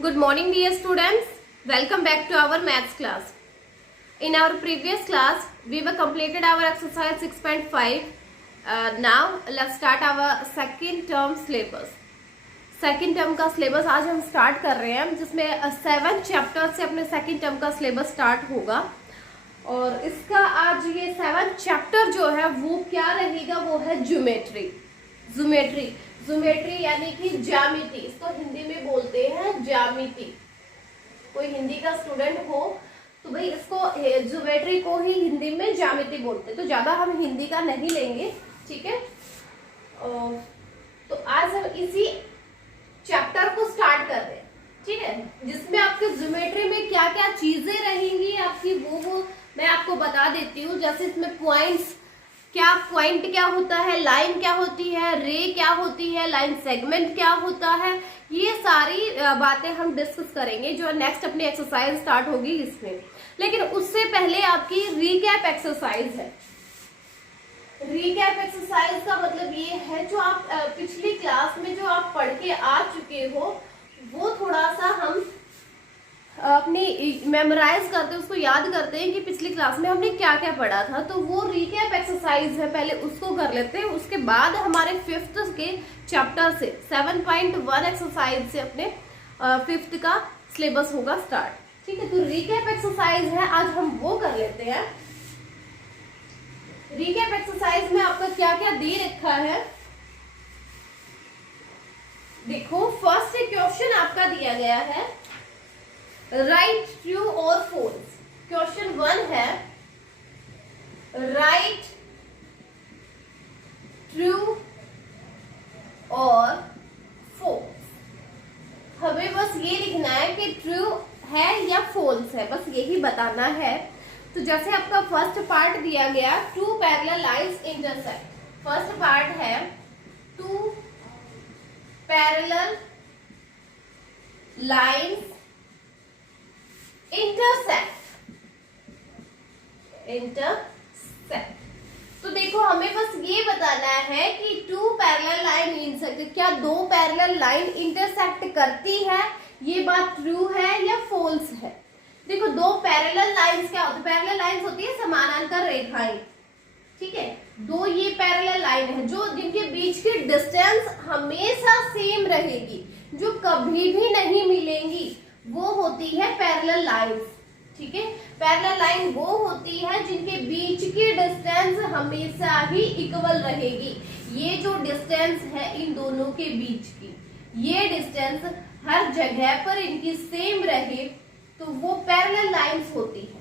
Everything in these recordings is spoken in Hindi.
Good morning, dear students. Welcome back to our maths class. In our previous class, we were completed our exercise 6.5. Now, let's start our second term syllabus. Second term का सिलेबस आज हम स्टार्ट कर रहे हैं, जिसमें 7 चैप्टर से अपने सेकेंड टर्म का सिलेबस स्टार्ट होगा। और इसका आज ये 7 चैप्टर जो है वो क्या रहेगा, वो है ज्योमेट्री। ज्योमेट्री यानी कि ज्यामिति, इसको हिंदी में बोलते हैं ज्यामिति। कोई हिंदी का स्टूडेंट हो तो भाई इसको ज्योमेट्री को ही हिंदी में ज्यामिति बोलते हैं, तो ज्यादा हम हिंदी का नहीं लेंगे, ठीक है। तो आज हम इसी चैप्टर को स्टार्ट कर रहे हैं, ठीक है, जिसमें आपके ज्योमेट्री में क्या क्या चीजें रहेंगी आपकी वो मैं आपको बता देती हूँ। जैसे इसमें पॉइंट क्या होता है, लाइन क्या होती है, रे क्या होती है, लाइन सेगमेंट क्या होता है, ये सारी बातें हम डिस्कस करेंगे जो नेक्स्ट अपनी एक्सरसाइज स्टार्ट होगी इसमें। लेकिन उससे पहले आपकी रीकैप एक्सरसाइज है। रीकैप एक्सरसाइज का मतलब ये है जो आप पिछली क्लास में जो आप पढ़ के आ चुके हो वो थोड़ा सा हम अपनी मेमोराइज करते हैं, उसको याद करते हैं कि पिछली क्लास में हमने क्या क्या पढ़ा था। तो वो रीकैप एक्सरसाइज है, पहले उसको कर लेते हैं। उसके बाद हमारे 5th के चैप्टर से 7.1 एक्सरसाइज से अपने 5th का सिलेबस होगा स्टार्ट, ठीक है। तो रीकैप एक्सरसाइज है, आज हम वो कर लेते हैं। रीकैप एक्सरसाइज में आपका क्या क्या दे रखा है, देखो। फर्स्ट क्वेश्चन आपका दिया गया है, राइट ट्रू और फॉल्स। क्वेश्चन 1 है राइट ट्रू और फॉल्स। हमें बस ये लिखना है कि ट्रू है या फॉल्स है, बस यही बताना है। तो जैसे आपका फर्स्ट पार्ट दिया गया, two parallel lines intersect. First part है टू पैरेलल लाइंस इंटरसेक्ट। तो देखो हमें बस ये बताना है कि टू पैरेलल लाइन इंटरसेक्ट, क्या दो पैरेलल लाइन इंटरसेक्ट करती है, ये बात ट्रू है या फॉल्स है। देखो दो पैरेलल लाइंस क्या होती है, पैरेलल लाइंस होती है समानांतर रेखाएं, ठीक है। दो ये पैरेलल लाइन है जो जिनके बीच की डिस्टेंस हमेशा सेम रहेगी, जो कभी भी नहीं मिलेंगी, वो होती है पैरेलल लाइंस, ठीक है। पैरेलल लाइन वो होती है जिनके बीच की डिस्टेंस हमेशा ही इक्वल रहेगी। ये जो डिस्टेंस है इन दोनों के बीच की, ये डिस्टेंस हर जगह पर इनकी सेम रहे तो वो पैरेलल लाइंस होती है,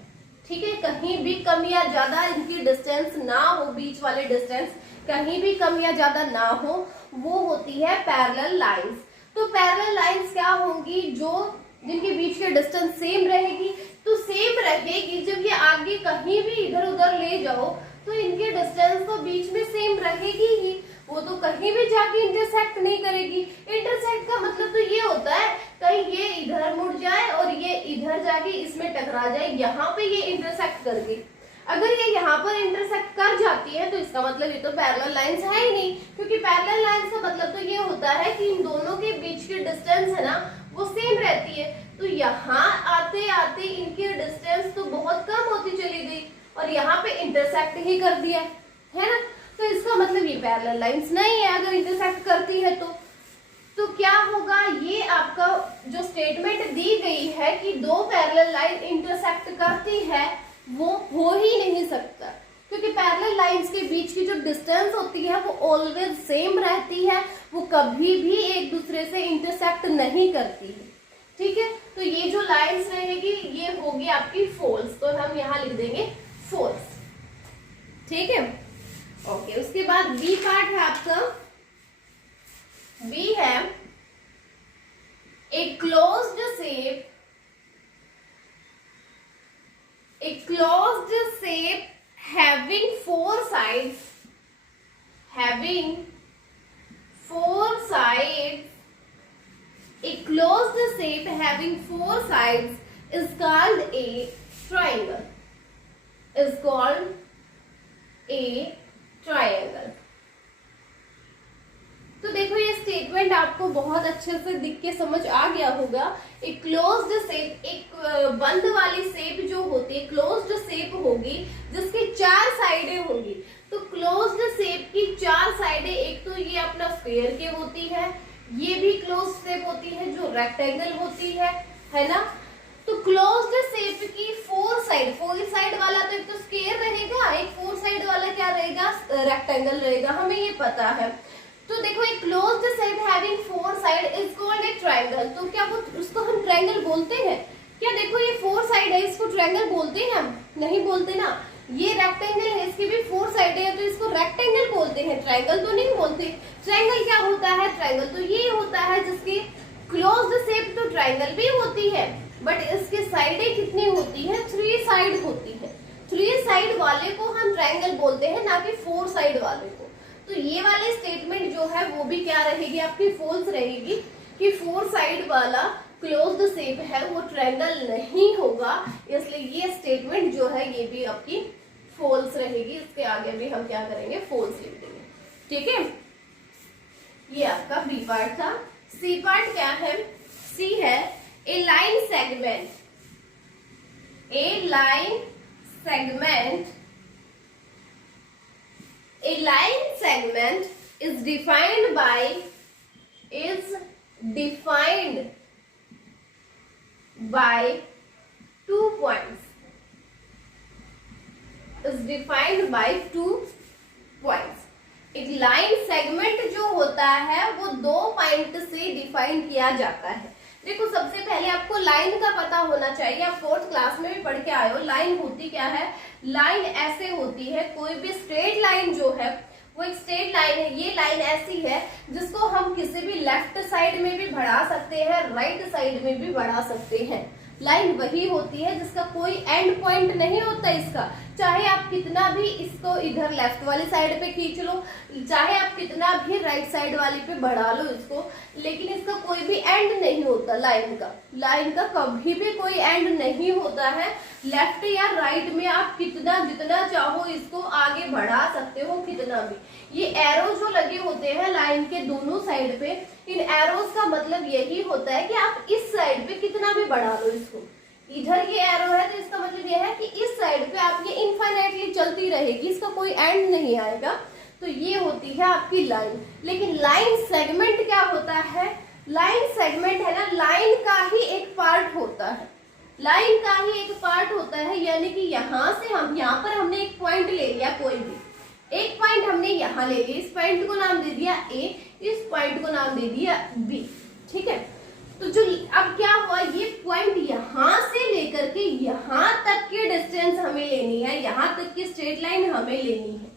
ठीक है। कहीं भी कम या ज्यादा इनकी डिस्टेंस ना हो, बीच वाले डिस्टेंस कहीं भी कम या ज्यादा ना हो, वो होती है पैरेलल लाइंस। तो पैरेलल लाइंस क्या होंगी, जो जिनके बीच की डिस्टेंस सेम रहेगी। तो सेम रहेगी, जब ये आगे कहीं भी इधर उधर ले जाओ तो इनकी डिस्टेंस तो बीच में सेम रहेगी ही, वो तो कहीं भी जाके इंटरसेक्ट नहीं करेगी। इंटरसेक्ट का मतलब तो ये होता है कहीं ये इधर मुड़ जाए और ये इधर जाके इसमें टकरा जाए, यहाँ पे ये इंटरसेक्ट कर गई। अगर ये यहाँ पर इंटरसेक्ट कर जाती है तो इसका मतलब ये तो पैरेलल लाइंस है ही नहीं, क्योंकि पैरेलल लाइंस का मतलब तो ये होता है कि इन दोनों के बीच की डिस्टेंस है ना वो सेम रहती है। तो यहाँ आते आते इनकी डिस्टेंस तो बहुत कम होती चली गई और यहाँ पे इंटरसेक्ट ही कर दिया है ना। तो इसका मतलब ये पैरेलल लाइंस नहीं है अगर इंटरसेक्ट करती है तो क्या होगा, ये आपका जो स्टेटमेंट दी गई है कि दो पैरेलल लाइन इंटरसेक्ट करती है वो हो ही नहीं सकता, क्योंकि पैरेलल लाइंस के बीच की जो डिस्टेंस होती है वो ऑलवेज सेम रहती है, वो कभी भी एक दूसरे से इंटरसेक्ट नहीं करती है, ठीक है। तो ये जो लाइंस रहेगी ये होगी आपकी फॉल्स, तो हम यहाँ लिख देंगे फॉल्स, ठीक है। ओके, उसके बाद बी पार्ट है आपका। बी है a closed shape having four sides a closed shape having four sides is called a triangle, तो देखो ये स्टेटमेंट स्टेटमेंट आपको बहुत अच्छे से दिख के समझ आ गया होगा। एक क्लोज्ड शेप, एक बंद वाली शेप जो होती है क्लोज्ड शेप होगी जिसकी 4 साइडें होंगी। तो क्लोज्ड शेप की 4 साइडें, एक तो ये अपना स्फीयर की होती है, ये भी क्लोज्ड शेप होती है जो रेक्टेंगल होती है ना। तो क्लोज्ड शेप की 4 साइड वाला तो एक तो स्क्वायर रहेगा, एक 4 साइड वाला क्या रहेगा, रेक्टेंगल रहेगा, हमें ये पता है। तो देखो एक closed shape having 4 side is called a triangle. तो क्या वो उसको हम ट्रायंगल बोलते हैं क्या? देखो ये 4 साइड है, इसको ट्रायंगल बोलते हैं हम? नहीं बोलते ना। ये रेक्टेंगल है, इसकी भी 4 साइड है, तो इसको रेक्टेंगल बोलते हैं, ट्रायंगल तो नहीं बोलते। ट्रायंगल क्या होता है? ट्रायंगल तो ये होता है जिसकी क्लोज्ड शेप तो ट्रायंगल भी होती है बट इसकी साइडें कितनी होती है? 3 साइड होती है। 3 साइड वाले को हम ट्रायंगल बोलते हैं, ना कि 4 साइड वाले को। तो ये वाली स्टेटमेंट जो है वो भी क्या रहेगी आपकी? फॉल्स रहेगी कि 4 साइड वाला क्लोज्ड शेप है वो ट्रायंगल नहीं होगा, इसलिए ये स्टेटमेंट जो है ये भी आपकी फॉल्स रहेगी। इसके आगे भी हम क्या करेंगे? फॉल्स लिख देंगे। ठीक है, ये आपका बी पार्ट था। सी पार्ट क्या है? सी है a line segment. A line segment, a line segment is defined by 2 points. Is defined by 2 points. एक लाइन सेगमेंट जो होता है वो 2 पॉइंट से डिफाइन किया जाता है। देखो सबसे पहले आपको लाइन का पता होना चाहिए, आप 4th क्लास में भी पढ़ के आए हो। लाइन होती क्या है? लाइन ऐसे होती है, कोई भी स्ट्रेट लाइन जो है वो एक स्ट्रेट लाइन है। ये लाइन ऐसी है जिसको हम किसी भी लेफ्ट साइड में भी बढ़ा सकते हैं, राइट साइड में भी बढ़ा सकते हैं। लाइन वही होती है जिसका कोई एंड पॉइंट नहीं होता इसका। चाहे आप कितना भी इसको इधर लेफ्ट वाली साइड पे खींच लो, चाहे आप कितना भी राइट साइड वाली पे बढ़ा लो इसको, लेकिन इसका कोई भी एंड नहीं होता लाइन का कभी भी कोई एंड नहीं होता है। लेफ्ट या राइट में आप कितना जितना चाहो इसको आगे बढ़ा सकते हो, कितना भी। ये एरो जो लगे होते हैं लाइन के दोनों साइड पे, इन एरोज का मतलब यही होता है कि आप इस साइड पे कितना भी बढ़ा लो इसको। इधर ये एरो है तो इसका मतलब यह है कि इस साइड पे आप ये इनफाइनाइटली चलती रहेगी, इसका कोई एंड नहीं आएगा। तो ये होती है आपकी लाइन। लेकिन लाइन सेगमेंट क्या होता है? लाइन सेगमेंट है ना, लाइन का ही एक पार्ट होता है। लाइन का ही एक पार्ट होता है, यानी कि यहाँ से हम यहाँ पर हमने एक पॉइंट ले लिया, कोई भी एक पॉइंट हमने यहाँ ले लिया, इस पॉइंट को नाम दे दिया ए, इस पॉइंट को नाम दे दिया बी। ठीक है, तो जो अब क्या हुआ, ये पॉइंट यहाँ से लेकर के यहाँ तक की डिस्टेंस हमें लेनी है, यहाँ तक की स्ट्रेट लाइन हमें लेनी है।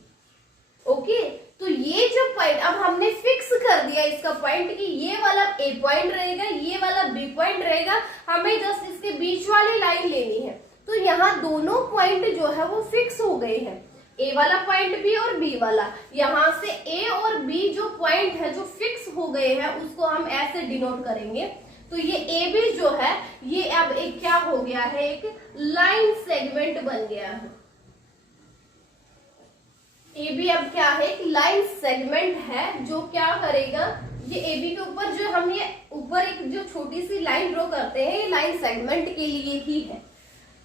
ओके, तो ये जो पॉइंट अब हमने फिक्स कर दिया इसका पॉइंट कि ये वाला ए पॉइंट रहेगा, ये वाला बी पॉइंट रहेगा, हमें जस्ट इसके बीच वाली लाइन लेनी है। तो यहाँ दोनों पॉइंट जो है वो फिक्स हो गए हैं, ए वाला पॉइंट भी और बी वाला। यहाँ से ए और बी जो पॉइंट है जो फिक्स हो गए हैं उसको हम ऐसे डिनोट करेंगे। तो ये ए बी जो है ये अब एक क्या हो गया है, एक लाइन सेगमेंट बन गया है। ए बी अब क्या है, एक लाइन सेगमेंट है जो क्या करेगा, ये ए बी के ऊपर जो हम ये ऊपर एक जो छोटी सी लाइन ड्रॉ करते हैं, ये लाइन सेगमेंट के लिए ही है।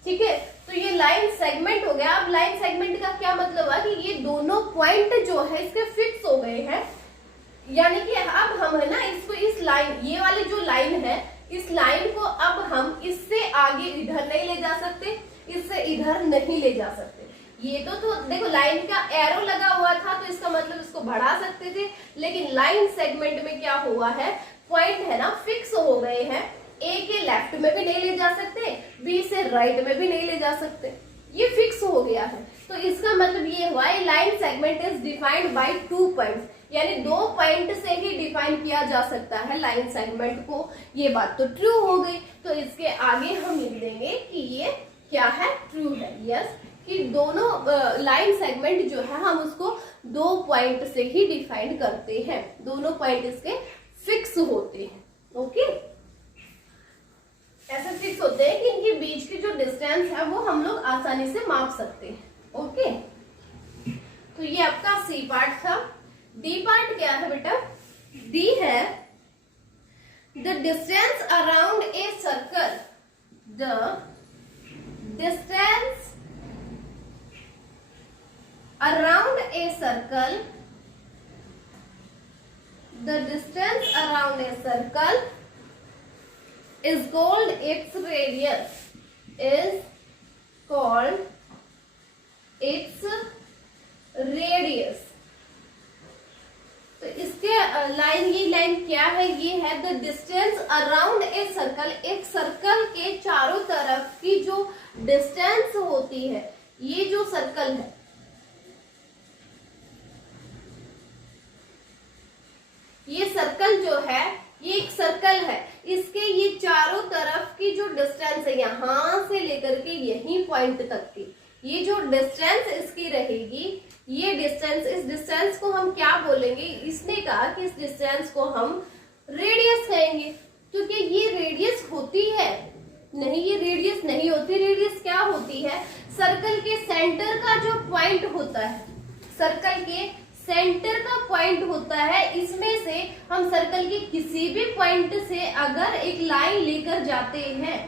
ठीक है, तो ये लाइन सेगमेंट हो गया। अब लाइन सेगमेंट का क्या मतलब है कि ये दोनों पॉइंट जो है इसके फिक्स हो गए हैं, यानी कि अब हम है ना इसको इस लाइन, ये वाली जो लाइन है, इस लाइन को अब हम इससे आगे इधर नहीं ले जा सकते, इससे इधर नहीं ले जा सकते। ये तो देखो लाइन का एरो लगा हुआ था तो इसका मतलब इसको बढ़ा सकते थे, लेकिन लाइन सेगमेंट में क्या हुआ है, पॉइंट है ना फिक्स हो गए हैं। ए के लेफ्ट में भी नहीं ले जा सकते, बी से राइट में भी नहीं ले जा सकते, ये फिक्स हो गया है। तो इसका मतलब ये हुआ line segment is defined by 2 points, यानी 2 पॉइंट से ही डिफाइन किया जा सकता है लाइन सेगमेंट को। ये बात तो ट्रू हो गई, तो इसके आगे हम लिख देंगे कि ये क्या है, ट्रू है। यस, कि दोनों लाइन सेगमेंट जो है हम उसको 2 पॉइंट से ही डिफाइन करते हैं, दोनों पॉइंट इसके फिक्स होते हैं। ओके, ऐसे फिक्स होते हैं कि इनके बीच की जो डिस्टेंस है वो हम लोग आसानी से माप सकते हैं। ओके, तो ये आपका सी पार्ट था। डी पार्ट क्या है बेटा? डी है The distance around a circle, the distance around a circle, the distance around a circle is called its radius, is called its radius. तो इसके लाइन, ये लाइन क्या है, ये है the distance around a circle, एक सर्कल के चारों तरफ की जो डिस्टेंस होती है, ये जो सर्कल है, ये सर्कल जो है, ये एक सर्कल है, इसके ये चारों तरफ की जो डिस्टेंस है, यहां से लेकर के यही पॉइंट तक की, ये जो डिस्टेंस इसकी रहेगी, ये डिस्टेंस, इस डिस्टेंस को हम क्या बोलेंगे, इसने कहा कि इस डिस्टेंस को हम रेडियस कहेंगे, क्योंकि ये रेडियस होती है नहीं, ये रेडियस नहीं होती। रेडियस क्या होती है, सर्कल के सेंटर का जो पॉइंट होता है, सर्कल के सेंटर का पॉइंट होता है, इसमें से हम सर्कल के किसी भी पॉइंट से अगर एक लाइन लेकर जाते हैं,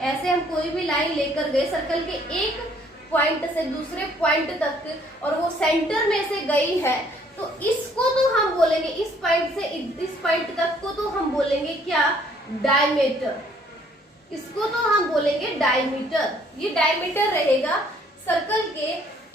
ऐसे हम कोई भी लाइन लेकर गए सर्कल के एक पॉइंट से दूसरे पॉइंट तक, और वो सेंटर में से गई है, तो इसको तो हम बोलेंगे, इस पॉइंट से इस पॉइंट तक को तो हम बोलेंगे क्या, डायमीटर। इसको तो हम बोलेंगे डायमीटर। ये डायमीटर रहेगा सर्कल के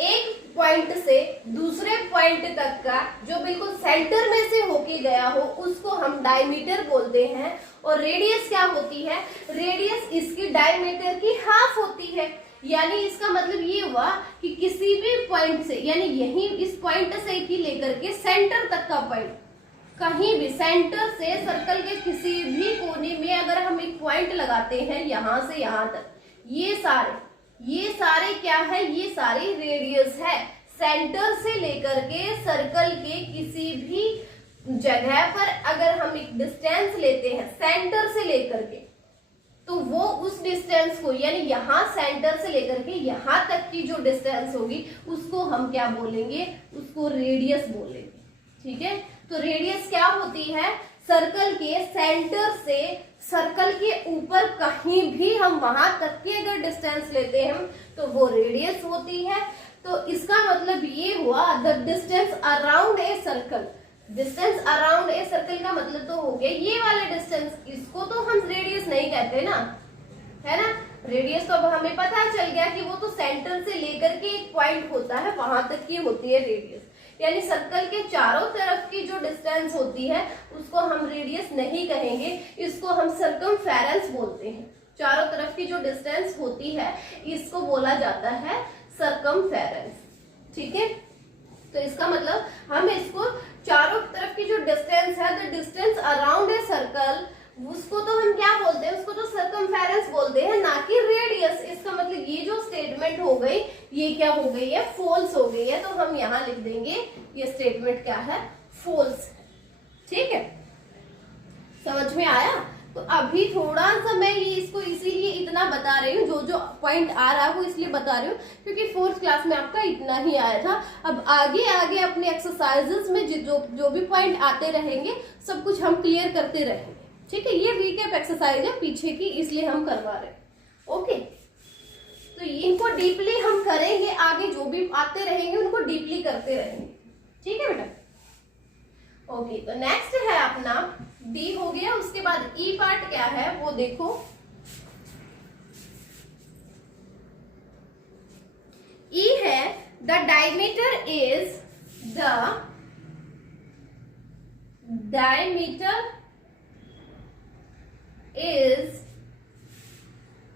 एक पॉइंट से दूसरे पॉइंट तक का, जो बिल्कुल सेंटर में से होके गया हो, उसको हम डायमीटर बोलते हैं। और रेडियस क्या होती है, रेडियस इसकी डायमीटर की हाफ होती है। यानी इसका मतलब ये हुआ कि किसी भी पॉइंट से, यानी यही इस पॉइंट से ही लेकर के सेंटर तक का पॉइंट, कहीं भी सेंटर से सर्कल के किसी भी कोने में अगर हम एक पॉइंट लगाते हैं, यहां से यहां तक, ये सारे क्या है, ये सारी रेडियस है। सेंटर से लेकर के सर्कल के किसी भी जगह पर अगर हम एक डिस्टेंस लेते हैं सेंटर से लेकर के, तो वो उस डिस्टेंस को, यानी यहां सेंटर से लेकर के यहां तक की जो डिस्टेंस होगी, उसको हम क्या बोलेंगे, उसको रेडियस बोलेंगे। ठीक है, तो रेडियस क्या होती है, सर्कल के सेंटर से सर्कल के ऊपर कहीं भी हम वहां तक की अगर डिस्टेंस लेते हैं तो वो रेडियस होती है। तो इसका मतलब ये हुआ the distance around a circle. Distance around a circle का मतलब तो हो गया ये वाला डिस्टेंस, इसको तो हम रेडियस नहीं कहते ना, है ना। रेडियस तो अब हमें पता चल गया कि वो तो सेंटर से लेकर के एक पॉइंट होता है, वहां तक की होती है रेडियस। यानी सर्कल के चारों तरफ की जो डिस्टेंस होती है उसको हम रेडियस नहीं कहेंगे, इसको हम सर्कमफेरेंस बोलते हैं। चारों तरफ की जो डिस्टेंस होती है इसको बोला जाता है सर्कमफेरेंस। ठीक है, तो इसका मतलब हम इसको चारों तरफ की जो डिस्टेंस है, the distance around a circle, उसको तो हम क्या बोलते हैं, उसको तो सर्कमफेरेंस बोलते हैं, ना कि रेडियस। इसका मतलब ये जो स्टेटमेंट हो गई, ये क्या हो गई है, फॉल्स हो गई है। तो हम यहाँ लिख देंगे ये स्टेटमेंट क्या है, फॉल्स। ठीक है, समझ में आया। तो अभी थोड़ा सा मैं ये इसको इसीलिए इतना बता रही हूँ, जो पॉइंट आ रहा है वो इसलिए बता रही हूँ क्योंकि 4th क्लास में आपका इतना ही आया था। अब आगे आगे अपने एक्सरसाइजेस में जो भी पॉइंट आते रहेंगे सब कुछ हम क्लियर करते रहेंगे। ठीक है, ये रिकैप एक्सरसाइज है पीछे की, इसलिए हम करवा रहे हैं। ओके, तो इनको डीपली हम करेंगे, आगे जो भी आते रहेंगे उनको डीपली करते रहेंगे। ठीक है बेटा। ओके, तो नेक्स्ट है अपना डी हो गया, उसके बाद ई पार्ट क्या है वो देखो। ई है the diameter is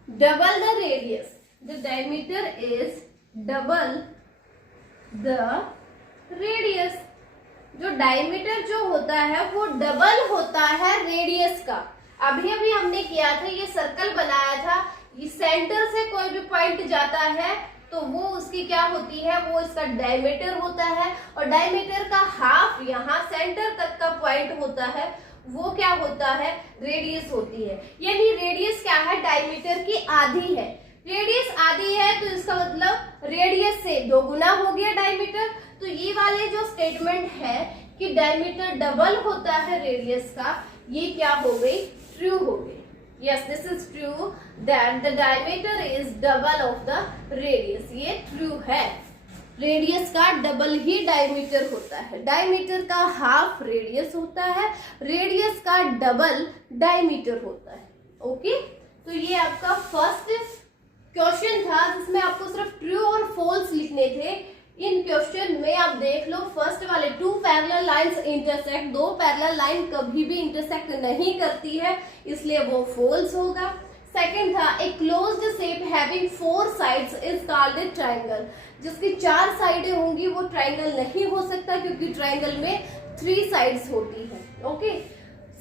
double the radius. The diameter is double the radius. जो डायमीटर जो होता है वो डबल होता है रेडियस का। अभी अभी हमने किया था, ये सर्कल बनाया था, ये सेंटर से कोई भी पॉइंट जाता है तो वो उसकी क्या होती है, वो इसका डायमीटर होता है। और डायमीटर का हाफ यहाँ सेंटर तक का पॉइंट होता है, वो क्या होता है, रेडियस होती है। यानी रेडियस क्या है, डायमीटर की आधी है। रेडियस आधी है तो इसका मतलब रेडियस से 2 गुना हो गया डायमीटर। तो ये वाले जो स्टेटमेंट है कि डायमीटर डबल होता है रेडियस का, ये क्या हो गई, ट्रू हो गई। Yes, this is true that the diameter is double of the radius. ये ट्रू है, रेडियस का डबल ही डायमीटर होता है। डायमीटर का हाफ रेडियस होता है, रेडियस का डबल डायमीटर होता है। ओके, तो ये आपका फर्स्ट क्वेश्चन था जिसमें आपको सिर्फ ट्रू और फॉल्स लिखने थे। इन क्वेश्चन में आप देख लो, फर्स्ट वाले टू पैरेलल लाइंस इंटरसेक्ट, दो पैरेलल लाइन कभी भी इंटरसेक्ट नहीं करती है, इसलिए वो फॉल्स होगा। सेकंड था a closed shape having four sides is called a triangle. जिसकी चार साइडें होंगी वो ट्रायंगल नहीं हो सकता, क्योंकि ट्रायंगल में 3 साइड्स होती है। ओके,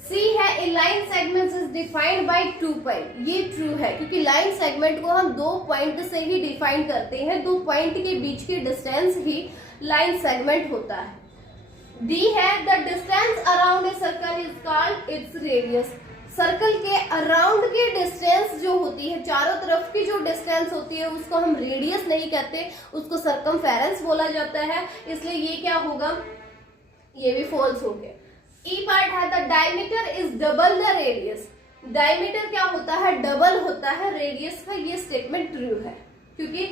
सी है a line segment is defined by 2 point. ये ट्रू है, क्योंकि लाइन सेगमेंट को हम 2 पॉइंट से ही डिफाइन करते हैं। 2 पॉइंट के बीच के डिस्टेंस ही लाइन सेगमेंट होता है। डी है the distance around a circle is called its radius. Circle के अराउंड की डिस्टेंस जो होती है, चारों तरफ की जो डिस्टेंस होती है, उसको हम रेडियस नहीं कहते, उसको सर्कमफेरेंस बोला जाता है। इसलिए ये क्या होगा, ये भी फॉल्स हो गया। ई पार्ट है the diameter is double the radius. Diameter क्या होता है, डबल होता है रेडियस का। ये स्टेटमेंट ट्रू है, क्योंकि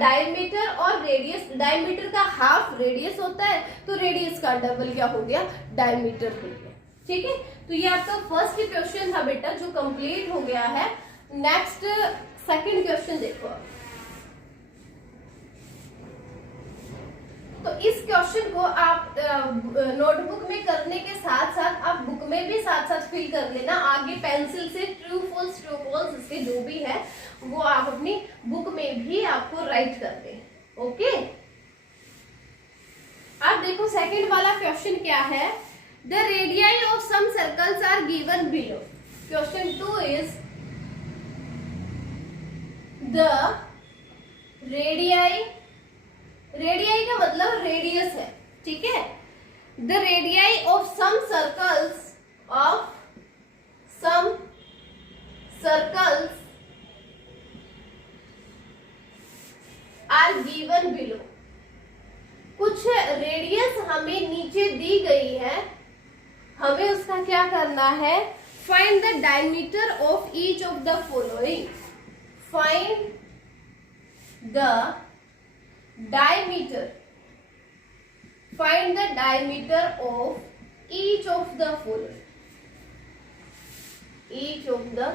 डायमीटर और रेडियस, डायमीटर का हाफ रेडियस होता है, तो रेडियस का डबल क्या हो गया, डायमीटर हो गया। ठीक है, तो ये आपका फर्स्ट क्वेश्चन था बेटा, जो कंप्लीट हो गया है। नेक्स्ट सेकंड क्वेश्चन देखो आप। तो इस क्वेश्चन को आप नोटबुक में करने के साथ साथ आप बुक में भी साथ साथ फिल कर लेना। आगे पेंसिल से ट्रू फॉल्स इसके जो भी है वो आप अपनी बुक में भी आपको राइट कर दें। ओके, अब देखो सेकंड वाला क्वेश्चन क्या है। The radii of some circles are given below. Question 2 is the radii, radii का मतलब रेडियस है, ठीक है। The radii of some circles are given below. कुछ रेडियस हमें नीचे दी गई है, हमें उसका क्या करना है, find the diameter of each of the following. Find the diameter, find the diameter of each of the following, each of the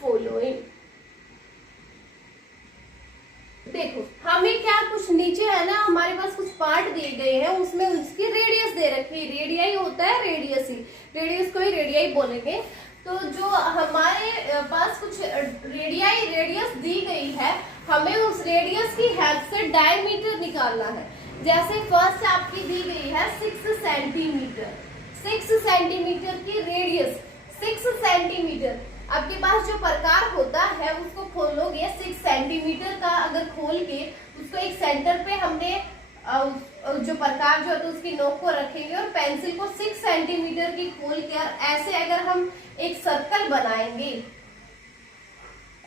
following। देखो हमें क्या, कुछ नीचे है ना, हमारे पास कुछ पार्ट दिए गए हैं, उसमें उसकी रेडियस दे रखी है। रेडियाई होता है रेडियस ही, रेडियस को ही रेडियाई बोलेंगे। तो जो हमारे पास कुछ रेडियस दी गई है, हमें उस रेडियस की हेल्प से डायमीटर निकालना है। जैसे फर्स्ट आपकी दी गई है 6 सेंटीमीटर, 6 सेंटीमीटर की रेडियस, 6 सेंटीमीटर। आपके पास जो प्रकार होता है उसको खोलोगे, 6 सेंटीमीटर का अगर खोल के उसको एक सेंटर पे हमने जो प्रकार जो है तो उसकी नोक को रखेंगे और पेंसिल को 6 सेंटीमीटर की खोल कर ऐसे अगर हम एक सर्कल बनाएंगे,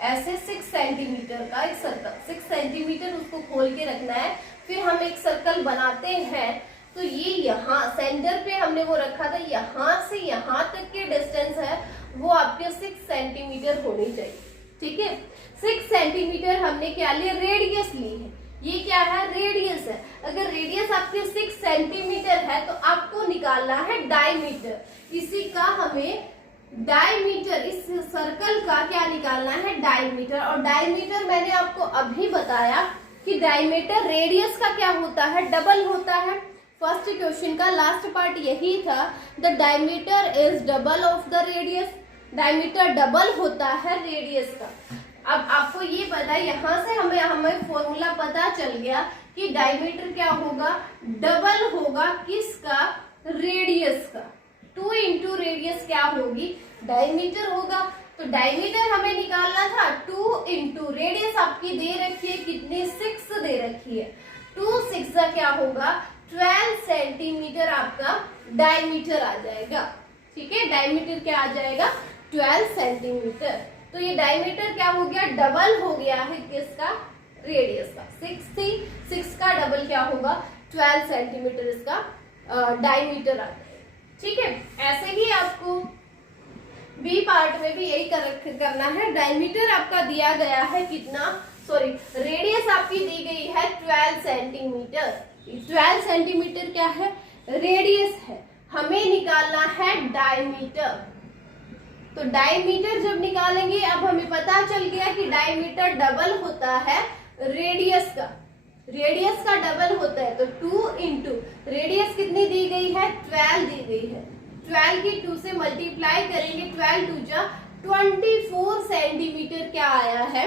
ऐसे 6 सेंटीमीटर का एक सर्कल, 6 सेंटीमीटर उसको खोल के रखना है। फिर हम एक सर्कल बनाते हैं, तो ये यहाँ सेंटर पे हमने वो रखा था, यहाँ से यहाँ तक के डिस्टेंस है वो आपके 6 सेंटीमीटर होनी चाहिए। ठीक है, 6 सेंटीमीटर हमने क्या लिया, रेडियस ली है। ये क्या है, रेडियस है। अगर रेडियस आपके 6 सेंटीमीटर है तो आपको निकालना है डायमीटर। इसी का हमें डायमीटर, इस सर्कल का क्या निकालना है, डायमीटर। और डायमीटर मैंने आपको अभी बताया कि डायमीटर रेडियस का क्या होता है, डबल होता है। फर्स्ट क्वेश्चन का लास्ट पार्ट यही था, the diameter is double of the radius. Diameter double होता है रेडियस का। अब आपको ये पता है, यहाँ से हमें फॉर्मूला पता चल गया कि डायमीटर क्या होगा, डबल होगा किसका, रेडियस का। 2 इंटू रेडियस क्या होगी, डायमीटर होगा। तो डायमीटर हमें निकालना था, 2 इंटू रेडियस आपकी दे रखी है कितनी, 6 दे रखी है। 2 6 का क्या होगा, 12 सेंटीमीटर आपका डायमीटर आ जाएगा। ठीक है, डायमीटर क्या आ जाएगा, 12 सेंटीमीटर। तो ये डायमीटर क्या हो गया, डबल हो गया है किसका, रेडियस का। 6 थी, 6 का डबल क्या होगा, 12 सेंटीमीटर इसका डायमीटर आ जाएगा। ठीक है, ऐसे ही आपको बी पार्ट में भी यही करना है। डायमीटर आपका दिया गया है कितना, सॉरी रेडियस आपकी दी गई है 12 सेंटीमीटर। 12 सेंटीमीटर क्या है, रेडियस है। हमें निकालना है डायमीटर। तो डायमीटर जब निकालेंगे, अब हमें पता चल गया कि डायमीटर डबल होता है रेडियस का। रेडियस का डबल होता है, तो 2 इंटू रेडियस कितनी दी गई है, 12 दी गई है। 12 की 2 से मल्टीप्लाई करेंगे, 12 2 जा 24 सेंटीमीटर क्या आया है,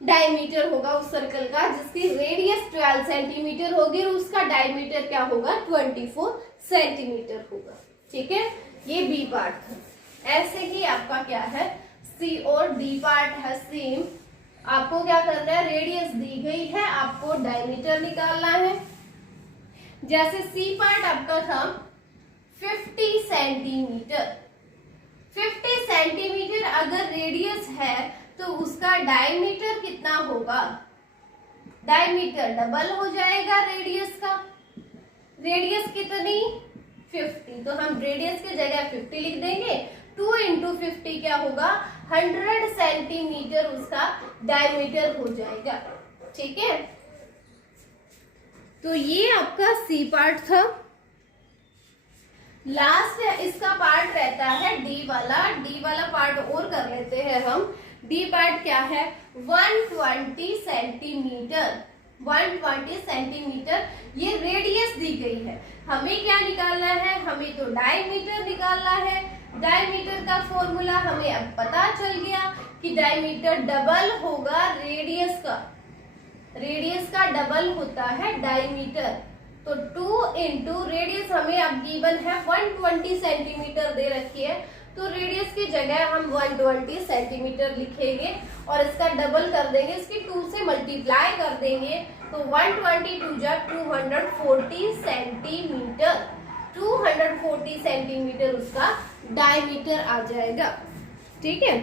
डायमीटर होगा उस सर्कल का जिसकी रेडियस 12 सेंटीमीटर होगी और उसका डायमीटर क्या होगा, 24 सेंटीमीटर होगा। ठीक है, ये बी पार्ट था। ऐसे ही आपका क्या है, सी और डी पार्ट है सेम। आपको क्या करना है, रेडियस दी गई है, आपको डायमीटर निकालना है। जैसे सी पार्ट आपका था 50 सेंटीमीटर। 50 सेंटीमीटर अगर रेडियस है तो उसका डायमीटर कितना होगा, डायमीटर डबल हो जाएगा रेडियस का। रेडियस कितनी, 50, तो हम रेडियस की जगह 50 लिख देंगे। 2 इंटू 50 क्या होगा, 100 सेंटीमीटर उसका डायमीटर हो जाएगा। ठीक है, तो ये आपका सी पार्ट था। लास्ट इसका पार्ट रहता है डी वाला। डी वाला पार्ट और कर लेते हैं हम। डी पार्ट क्या है, 120 सेंटीमीटर। 120 सेंटीमीटर ये रेडियस दी गई है। हमें क्या निकालना है, हमें तो डायमीटर निकालना है। डायमीटर का फॉर्मूला हमें अब पता चल गया कि डायमीटर डबल होगा रेडियस का। रेडियस का डबल होता है डायमीटर। तो 2 इंटू रेडियस हमें अब गिवन है 120 सेंटीमीटर दे रखी है, तो रेडियस की जगह हम 120 सेंटीमीटर लिखेंगे और इसका डबल कर देंगे, इसकी 2 से मल्टीप्लाई कर देंगे। तो 120 2 जा 240 सेंटीमीटर। 240 सेंटीमीटर उसका डायमीटर आ जाएगा। ठीक है,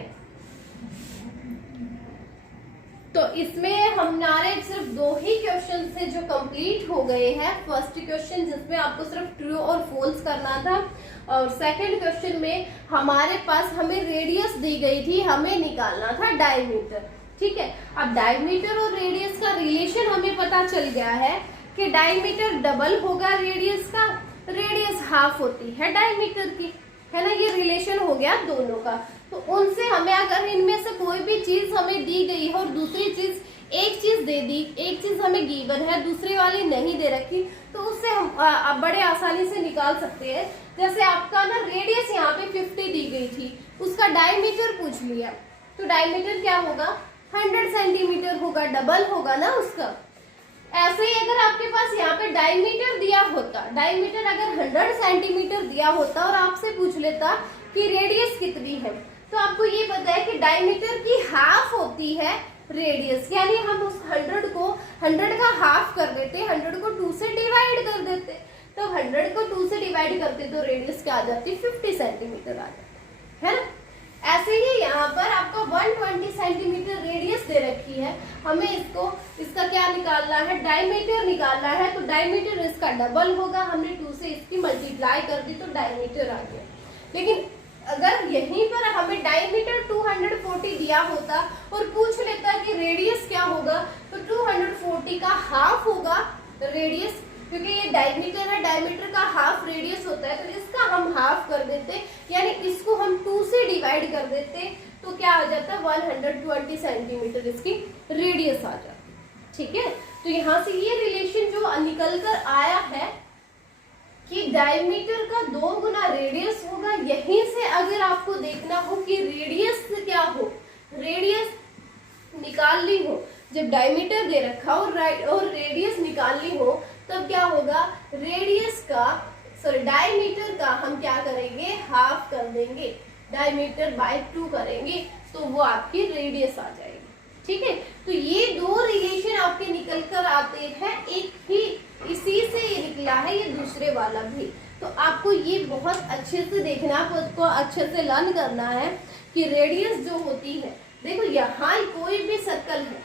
तो इसमें हमारे सिर्फ 2 ही क्वेश्चन थे जो कंप्लीट हो गए हैं। फर्स्ट क्वेश्चन जिसमें आपको सिर्फ ट्रू और फॉल्स करना था, और सेकंड क्वेश्चन में हमारे पास हमें रेडियस दी गई थी, हमें निकालना था डायमीटर। ठीक है, अब डायमीटर और रेडियस का रिलेशन हमें पता चल गया है कि डायमीटर डबल होगा रेडियस का, रेडियस हाफ होती है डायमीटर की, है ना। ये रिलेशन हो गया दोनों का। तो उनसे हमें अगर इनमें से कोई भी चीज हमें दी गई है और दूसरी चीज, एक चीज दे दी, एक चीज हमें गिवन है, दूसरी वाली नहीं दे रखी, तो उससे हम बड़े आसानी से निकाल सकते हैं। जैसे आपका ना रेडियस यहाँ पे 50 दी गई थी, उसका डायमीटर पूछ लिया, तो डायमीटर क्या होगा, 100 सेंटीमीटर होगा, डबल होगा ना उसका। ऐसे ही अगर आपके पास यहाँ पे डायमीटर दिया होता, डायमीटर अगर 100 सेंटीमीटर दिया होता और आपसे पूछ लेता कि रेडियस कितनी है, तो आपको ये पता है कि डायमीटर की हाफ होती है रेडियस, यानी हम उस 100 को 100 का हाफ कर देते, 100 को 2 से डिवाइड कर देते, तो 100 को 2 से डिवाइड करते तो रेडियस क्या आ जाती, 50 सेंटीमीटर आ जाती है ना। ऐसे ही यहाँ पर आपको 120 सेंटीमीटर रेडियस दे रखी है, हमें इसका क्या निकालना है, डायमीटर निकालना है। तो डायमीटर इसका डबल होगा, हमने 2 से इसकी मल्टीप्लाई कर दी तो डायमीटर आ गया। लेकिन अगर यहीं पर हमें डायमीटर 240 दिया होता और पूछ लेता कि रेडियस क्या होगा, तो 240 का हाफ होगा रेडियस, क्योंकि ये डायमीटर है, डायमीटर का हाफ रेडियस होता है, तो इसका हम हाफ कर देते, यानी इसको हम 2 से डिवाइड कर देते, तो क्या आ जाता, 120 सेंटीमीटर इसकी रेडियस आ जाती। ठीक है, तो यहाँ से ये रिलेशन जो निकल कर आया है कि डायमीटर का 2 गुना रेडियस होगा। यहीं से अगर आपको देखना हो कि रेडियस क्या हो, रेडियस निकालनी हो, जब डायमीटर दे रखा हो और रेडियस निकालनी हो, तब क्या होगा, रेडियस का डायमीटर का हम क्या करेंगे, हाफ कर देंगे, डायमीटर बाय 2 करेंगे, तो वो आपकी रेडियस आ जाएगी। ठीक है, तो ये 2 रिलेशन आपके निकल कर आते हैं, एक ही इसी से ये निकला है, ये दूसरे वाला भी। तो आपको ये बहुत अच्छे से देखना है, खुद को अच्छे से लर्न करना है कि रेडियस जो होती है, देखो यहाँ कोई भी सर्कल है,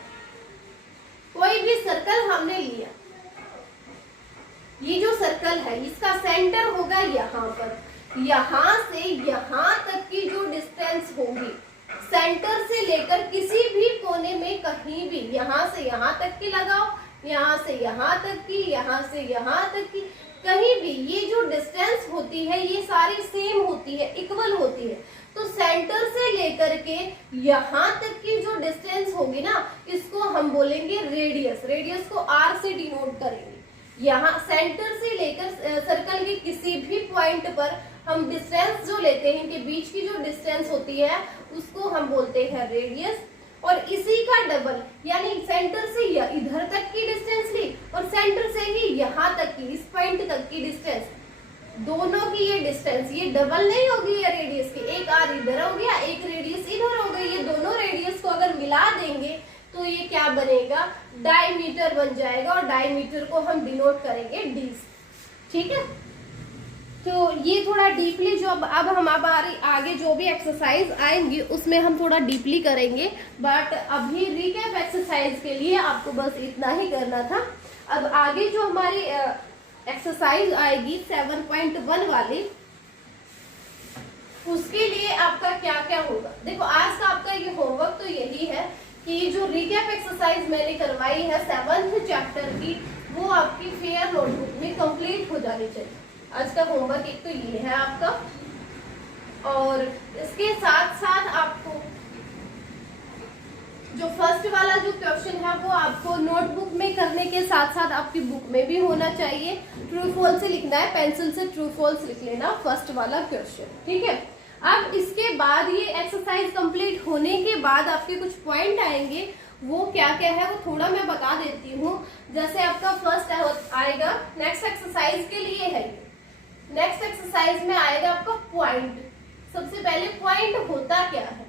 कोई भी सर्कल हमने लिया, ये जो सर्कल है इसका सेंटर होगा यहाँ पर, यहाँ से यहाँ तक की जो डिस्टेंस होगी, सेंटर से लेकर किसी भी कोने में कहीं भी, यहाँ से यहाँ तक की लगाओ, यहाँ से यहाँ तक की, यहाँ से यहाँ तक की, कहीं भी ये जो डिस्टेंस होती है ये सारी सेम होती है, इक्वल होती है। तो सेंटर से लेकर के यहाँ तक की जो डिस्टेंस होगी ना, इसको हम बोलेंगे रेडियस। रेडियस को आर से डिनोट करेंगे। यहाँ सेंटर से लेकर सर्कल के किसी भी पॉइंट पर हम डिस्टेंस जो लेते हैं, इनके बीच की जो डिस्टेंस होती है उसको हम बोलते हैं रेडियस। और इसी का डबल, यानी सेंटर से इधर तक की डिस्टेंस ली और सेंटर से ही यहाँ तक की, इस पॉइंट तक की डिस्टेंस, दोनों की ये डिस्टेंस ये डबल नहीं होगी ये रेडियस की। एक आर इधर हो गया, एक रेडियस इधर हो गई। ये दोनों रेडियस को अगर मिला देंगे तो ये क्या बनेगा, डायमीटर बन जाएगा। और डायमीटर को हम डिनोट करेंगे डी से। ठीक है, तो ये थोड़ा डीपली जो अब हम हमारी आगे जो भी एक्सरसाइज आएंगी उसमें हम थोड़ा डीपली करेंगे, बट अभी रिकैप एक्सरसाइज के लिए आपको बस इतना ही करना था। अब आगे जो हमारी एक्सरसाइज आएगी 7.1 वाली, उसके लिए आपका क्या क्या होगा। देखो आज का आपका ये होमवर्क तो यही है कि जो रिकैप एक्सरसाइज मैंने करवाई है 7th चैप्टर की, वो आपकी फेयर नोटबुक में कंप्लीट हो जानी चाहिए। आज का होमवर्क एक तो ये है आपका, और इसके साथ साथ आपको जो फर्स्ट वाला जो क्वेश्चन है वो आपको नोटबुक में करने के साथ साथ आपकी बुक में भी होना चाहिए। ट्रू फॉल्स से लिखना है, पेंसिल से ट्रू फॉल्स लिख लेना फर्स्ट वाला क्वेश्चन। ठीक है, अब इसके बाद ये एक्सरसाइज कंप्लीट होने के बाद आपके कुछ पॉइंट आएंगे, वो क्या क्या है वो थोड़ा मैं बता देती हूँ। जैसे आपका फर्स्ट आएगा, नेक्स्ट एक्सरसाइज के लिए है, नेक्स्ट एक्सरसाइज में आएगा आपका पॉइंट। सबसे पहले पॉइंट होता क्या है,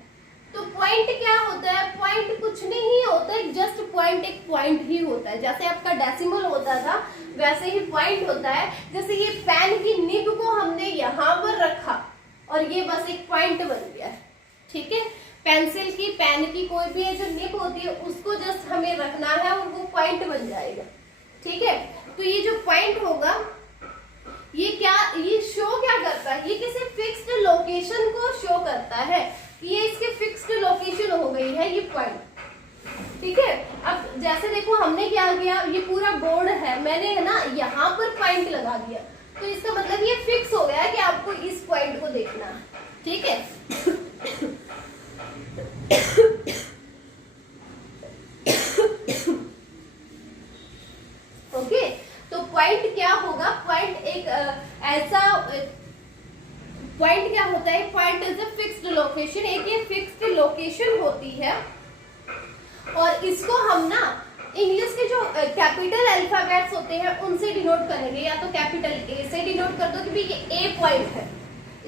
तो पॉइंट क्या होता है, पॉइंट कुछ नहीं होता है, जस्ट पॉइंट एक पॉइंट ही होता है। जैसे आपका डेसिमल होता था वैसे ही पॉइंट होता है। जैसे ये पेन की निब को हमने यहाँ पर रखा और ये बस एक पॉइंट बन गया है। ठीक है, पेंसिल की, पेन की कोई भी जो निब होती है उसको जस्ट हमें रखना है और वो पॉइंट बन जाएगा। ठीक है, तो ये जो पॉइंट होगा ये क्या, ये शो क्या करता है, ये किसी फिक्स्ड लोकेशन को शो करता है कि ये इसकी फिक्स्ड लोकेशन हो गई है ये पॉइंट। ठीक है, अब जैसे देखो हमने क्या किया, ये पूरा बोर्ड है, मैंने है ना यहाँ पर पॉइंट लगा दिया, तो इसका मतलब ये फिक्स हो गया कि आपको इस पॉइंट को देखना है। ठीक है, ओके, तो पॉइंट क्या होगा, पॉइंट एक ऐसा पॉइंट क्या होता है, point is a fixed location, एक ये फिक्स्ड लोकेशन होती है। और इसको हम ना इंग्लिश के जो कैपिटल अल्फाबेट्स होते हैं उनसे डिनोट करेंगे, या तो कैपिटल ए से डिनोट कर दो कि भाई ये ए पॉइंट है,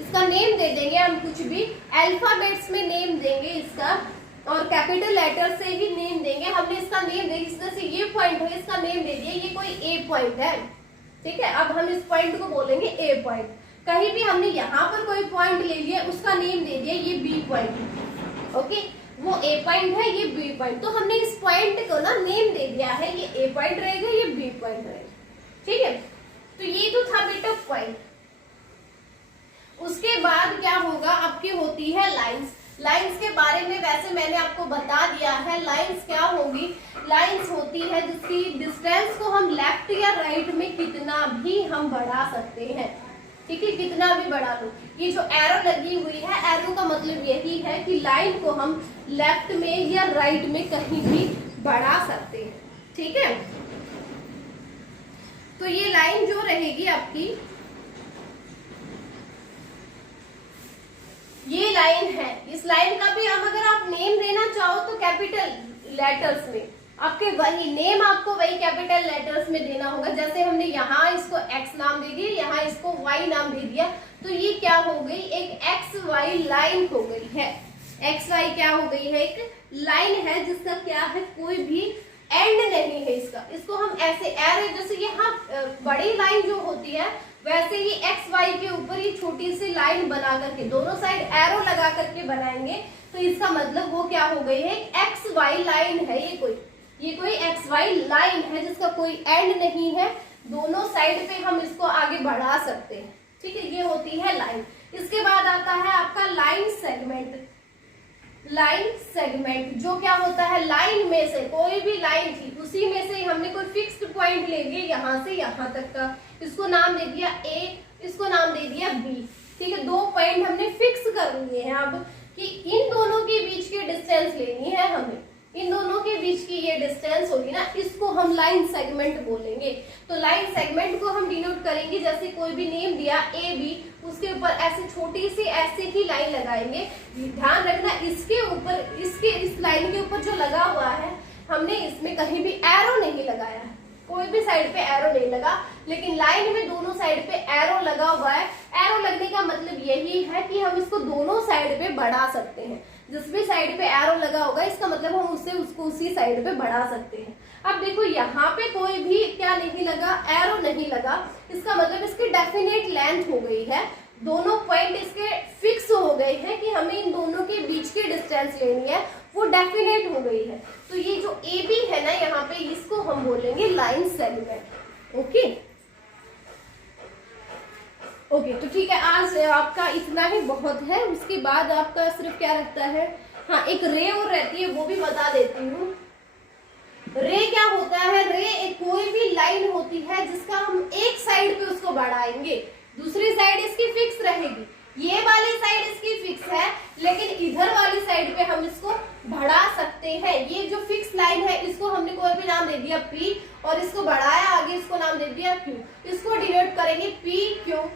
इसका नेम दे देंगे हम, कुछ भी अल्फाबेट्स में नेम देंगे इसका, और कैपिटल लेटर से ही नेम देंगे। हमने इसका नेम दे, इस तरह से ये पॉइंट है, इसका नेम दे दिया, ये कोई ए पॉइंट है। ठीक है, अब हम इस पॉइंट को बोलेंगे ए पॉइंट। कहीं भी हमने यहाँ पर कोई पॉइंट ले लिया, उसका नेम दे दिया ये बी पॉइंट है। ओके, वो ए पॉइंट है, ये बी पॉइंट, तो हमने इस पॉइंट को ना नेम दे दिया है, ये ए पॉइंट रहेगा, ये बी पॉइंट रहेगा। ठीक है, तो ये तो था बेटा पॉइंट। उसके बाद क्या होगा, आपकी होती है लाइंस। लाइंस के बारे में वैसे मैंने आपको बता दिया है। लाइंस क्या होगी, लाइंस होती है जिसकी डिस्टेंस को हम लेफ्ट या राइट में कितना भी हम बढ़ा सकते हैं। ठीक है, कितना भी बढ़ा लो। ये जो एरो लगी हुई है, एरो का मतलब यही है कि लाइन को हम लेफ्ट में या राइट में कहीं भी बढ़ा सकते हैं। ठीक है, तो ये लाइन जो रहेगी आपकी, ये लाइन है। इस लाइन का भी हम अगर आप नेम देना चाहो तो कैपिटल लेटर्स में आपके वही नेम, आपको वही कैपिटल लेटर्स में देना होगा। जैसे हमने यहाँ इसको x नाम दे दिया, यहाँ इसको y नाम दे दिया, तो ये क्या हो गई, एक एक्स वाई लाइन हो गई है। एक्स वाई क्या हो गई है, एक लाइन है जिसका क्या है, कोई भी एंड नहीं है इसका। इसको हम ऐसे एरो, जैसे यहाँ बड़ी लाइन जो होती है वैसे ही एक्स वाई के ऊपर ये छोटी सी लाइन बना करके दोनों साइड एरो लगा करके बनाएंगे, तो इसका मतलब वो क्या हो गई है, एक्स वाई लाइन है। ये कोई एक्स वाई लाइन है जिसका कोई एंड नहीं है, दोनों साइड पे हम इसको आगे बढ़ा सकते हैं। ठीक है, ये होती है लाइन। इसके बाद आता है आपका लाइन सेगमेंट। लाइन सेगमेंट जो क्या होता है, लाइन में से कोई भी लाइन थी उसी में से हमने कोई फिक्स्ड पॉइंट ले लिया यहां से यहां तक का, इसको नाम दे दिया ए, इसको नाम दे दिया बी। ठीक है, दो पॉइंट हमने फिक्स कर लिए हैं अब कि इन दोनों के बीच की डिस्टेंस लेनी है हमें, इन दोनों के बीच की ये डिस्टेंस होगी ना, इसको हम लाइन सेगमेंट बोलेंगे। तो लाइन सेगमेंट को हम डिनोट करेंगे, जैसे कोई भी नेम दिया ए बी, उसके ऊपर ऐसे छोटी सी ऐसे ही लाइन लगाएंगे। ध्यान रखना इसके ऊपर, इसके इस लाइन के ऊपर जो लगा हुआ है हमने इसमें कहीं भी एरो नहीं लगाया है, कोई भी साइड पे एरो नहीं लगा, लेकिन लाइन में दोनों साइड पे एरो लगा हुआ है। एरो लगने का मतलब यही है कि हम इसको दोनों साइड पे बढ़ा सकते हैं। जिस भी साइड पे एरो लगा होगा इसका मतलब हम उसको उसी साइड पे बढ़ा सकते हैं। अब देखो यहाँ पे कोई भी क्या नहीं लगा, एरो नहीं लगा, इसका मतलब इसकी डेफिनेट लेंथ हो गई है, दोनों पॉइंट इसके फिक्स हो गए हैं कि हमें इन दोनों के बीच की डिस्टेंस लेनी है, वो डेफिनेट हो गई है। तो ये जो ए बी है ना यहाँ पे, इसको हम बोलेंगे लाइन सेगमेंट। ओके ओके, तो ठीक है, आज आपका इतना ही बहुत है। उसके बाद आपका सिर्फ क्या रखता है, हाँ एक रे और रहती है, वो भी बता देती हूँ। रे क्या होता है, रे एक कोई भी लाइन होती है जिसका हम एक साइड पे उसको बढ़ाएंगे, दूसरी साइड इसकी फिक्स रहेगी। ये वाली साइड इसकी फिक्स है, लेकिन इधर वाली साइड पे हम इसको बढ़ा सकते हैं। ये जो फिक्स लाइन है इसको हमने कोई भी नाम दे दिया P, और इसको बढ़ाया आगे, इसको नाम दे दिया Q। इसको डिनोट करेंगे PQ,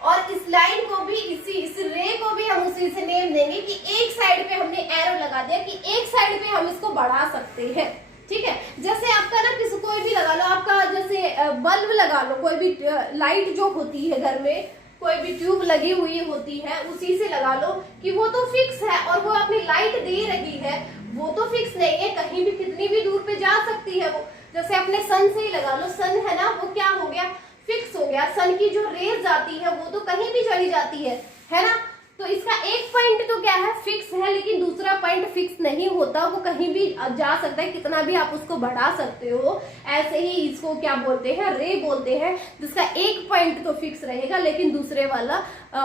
और इस लाइन को भी इस रे को भी हम उसी से नेम देंगे कि एक साइड पे हमने एरो लगा दिया कि एक साइड पे हम इसको बढ़ा सकते हैं। ठीक है, जैसे आपका ना किसी कोई भी लगा लो, आपका जैसे बल्ब लगा लो, कोई भी लाइट जो होती है घर में, कोई भी ट्यूब लगी हुई होती है, उसी से लगा लो कि वो तो फिक्स है और वो अपनी लाइट दे रही है, वो तो फिक्स नहीं है, कहीं भी कितनी भी दूर पे जा सकती है वो। जैसे अपने सन से ही लगा लो, सन है ना, वो क्या हो गया, फिक्स हो गया। सन की जो रेज आती है वो तो कहीं भी चली जाती है ना। तो इसका एक पॉइंट तो क्या है, फिक्स है, लेकिन दूसरा पॉइंट फिक्स नहीं होता, वो कहीं भी जा सकता है, कितना भी आप उसको बढ़ा सकते हो। ऐसे ही इसको क्या बोलते हैं, रे बोलते हैं, जिसका एक पॉइंट तो फिक्स रहेगा लेकिन दूसरे वाला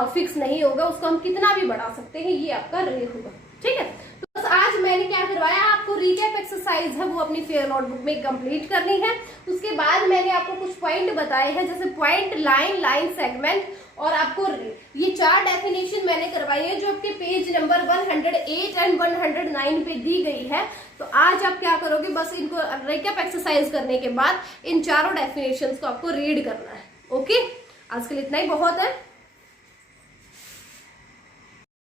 फिक्स नहीं होगा, उसको हम कितना भी बढ़ा सकते हैं, ये आपका रे होगा। ठीक है, तो बस आज मैंने क्या करवाया, आपको रिकैप एक्सरसाइज है वो अपनी फेयर नोटबुक में कंप्लीट करनी है। उसके बाद मैंने आपको कुछ पॉइंट बताए हैं, जैसे पॉइंट, लाइन, लाइन सेगमेंट, और आपको ये 4 डेफिनेशन मैंने करवाई है जो आपके पेज नंबर 108 एंड 109 पे दी गई है। तो आज आप क्या करोगे, बस इनको रिकैप एक्सरसाइज करने के बाद इन चारों डेफिनेशंस को आपको रीड करना है। ओके, आज के लिए इतना ही बहुत है।